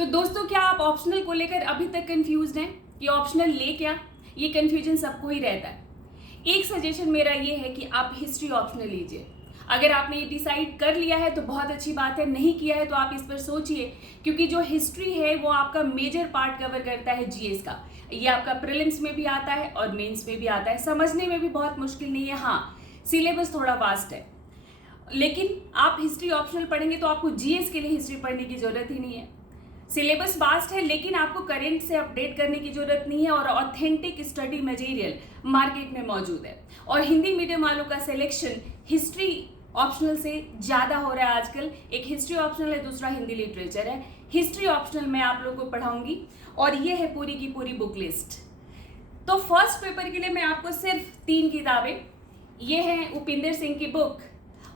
तो दोस्तों, क्या आप ऑप्शनल को लेकर अभी तक कंफ्यूज्ड हैं कि ऑप्शनल ले क्या? ये कंफ्यूजन सबको ही रहता है। एक सजेशन मेरा ये है कि आप हिस्ट्री ऑप्शनल लीजिए। अगर आपने ये डिसाइड कर लिया है तो बहुत अच्छी बात है, नहीं किया है तो आप इस पर सोचिए, क्योंकि जो हिस्ट्री है वो आपका मेजर पार्ट कवर करता है जीएस का। ये आपका प्रीलिम्स में भी आता है और मेंस में भी आता है, समझने में भी बहुत मुश्किल नहीं है। हाँ, सिलेबस थोड़ा वास्ट है, लेकिन आप हिस्ट्री ऑप्शनल पढ़ेंगे तो आपको जीएस के लिए हिस्ट्री पढ़ने की जरूरत ही नहीं है। सिलेबस वास्ट है, लेकिन आपको करंट से अपडेट करने की जरूरत नहीं है और ऑथेंटिक स्टडी मटेरियल मार्केट में मौजूद है। और हिंदी मीडियम वालों का सिलेक्शन हिस्ट्री ऑप्शनल से ज़्यादा हो रहा है आजकल। एक हिस्ट्री ऑप्शनल है, दूसरा हिंदी लिटरेचर है। हिस्ट्री ऑप्शनल मैं आप लोगों को पढ़ाऊंगी और ये है पूरी की पूरी बुक लिस्ट। तो फर्स्ट पेपर के लिए मैं आपको सिर्फ 3 किताबें, ये है उपिंदर सिंह की बुक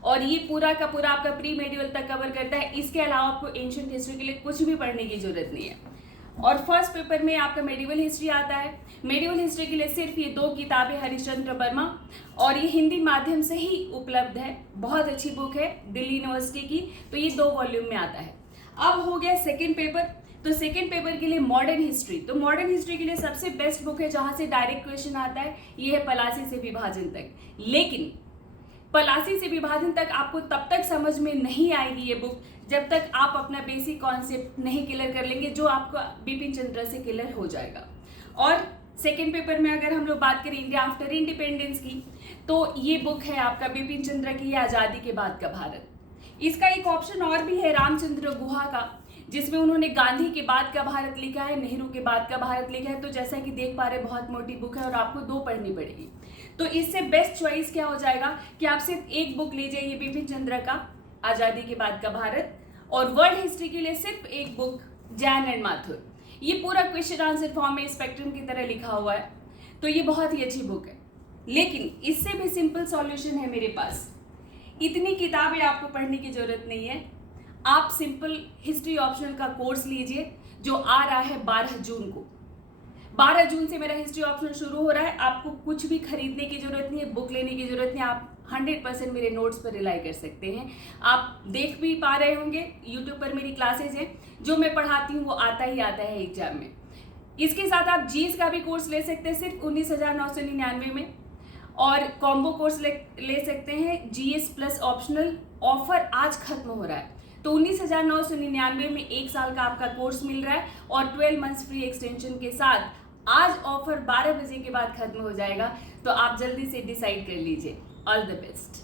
और ये पूरा का पूरा आपका प्री मेडिवल तक कवर करता है। इसके अलावा आपको एंशिएंट हिस्ट्री के लिए कुछ भी पढ़ने की जरूरत नहीं है। और फर्स्ट पेपर में आपका मेडिवल हिस्ट्री आता है। मेडिवल हिस्ट्री के लिए सिर्फ ये 2 किताबें हरिश्चंद्र वर्मा, और ये हिंदी माध्यम से ही उपलब्ध है। बहुत अच्छी बुक है, दिल्ली यूनिवर्सिटी की। तो ये 2 वॉल्यूम में आता है। अब हो गया सेकेंड पेपर। तो सेकेंड पेपर के लिए मॉडर्न हिस्ट्री। तो मॉडर्न हिस्ट्री के लिए सबसे बेस्ट बुक है जहां से डायरेक्ट क्वेश्चन आता है, ये है पलासी से विभाजन तक। लेकिन पलासी से विभाजन तक आपको तब तक समझ में नहीं आएगी ये बुक जब तक आप अपना बेसिक कॉन्सेप्ट नहीं क्लियर कर लेंगे, जो आपका बिपिन चंद्र से क्लियर हो जाएगा। और सेकेंड पेपर में अगर हम लोग बात करें इंडिया आफ्टर इंडिपेंडेंस की, तो ये बुक है आपका बिपिन चंद्र की आज़ादी के बाद का भारत। इसका एक ऑप्शन और भी है रामचंद्र गुहा का, जिसमें उन्होंने गांधी के बाद का भारत लिखा है, नेहरू के बाद का भारत लिखा है। तो जैसा कि देख पा रहे, बहुत मोटी बुक है और आपको 2 पढ़नी पड़ेगी। तो इससे बेस्ट चॉइस क्या हो जाएगा कि आप सिर्फ एक बुक लीजिए, ये बिपिन चंद्र का आजादी के बाद का भारत, और वर्ल्ड हिस्ट्री के लिए सिर्फ एक बुक जैन एंड माथुर। ये पूरा क्वेश्चन आंसर फॉर्म में स्पेक्ट्रम की तरह लिखा हुआ है, तो ये बहुत ही अच्छी बुक है। लेकिन इससे भी सिंपल सॉल्यूशन है मेरे पास। इतनी किताबें आपको पढ़ने की जरूरत नहीं है। आप सिंपल हिस्ट्री ऑप्शनल का कोर्स लीजिए जो आ रहा है 12 जून को। 12 जून से मेरा हिस्ट्री ऑप्शनल शुरू हो रहा है। आपको कुछ भी खरीदने की जरूरत नहीं है, बुक लेने की जरूरत नहीं है। आप 100% मेरे नोट्स पर रिलाई कर सकते हैं। आप देख भी पा रहे होंगे, यूट्यूब पर मेरी क्लासेज हैं, जो मैं पढ़ाती हूँ वो आता ही आता है एग्जाम में। इसके साथ आप जीएस का भी कोर्स ले सकते हैं सिर्फ 19,999 में, और कॉम्बो कोर्स ले सकते हैं जीएस प्लस ऑप्शनल। ऑफर आज खत्म हो रहा है, तो 19,999 में 1 साल का आपका कोर्स मिल रहा है और 12 मंथ्स फ्री एक्सटेंशन के साथ। आज ऑफर 12 बजे के बाद खत्म हो जाएगा, तो आप जल्दी से डिसाइड कर लीजिए। All the best.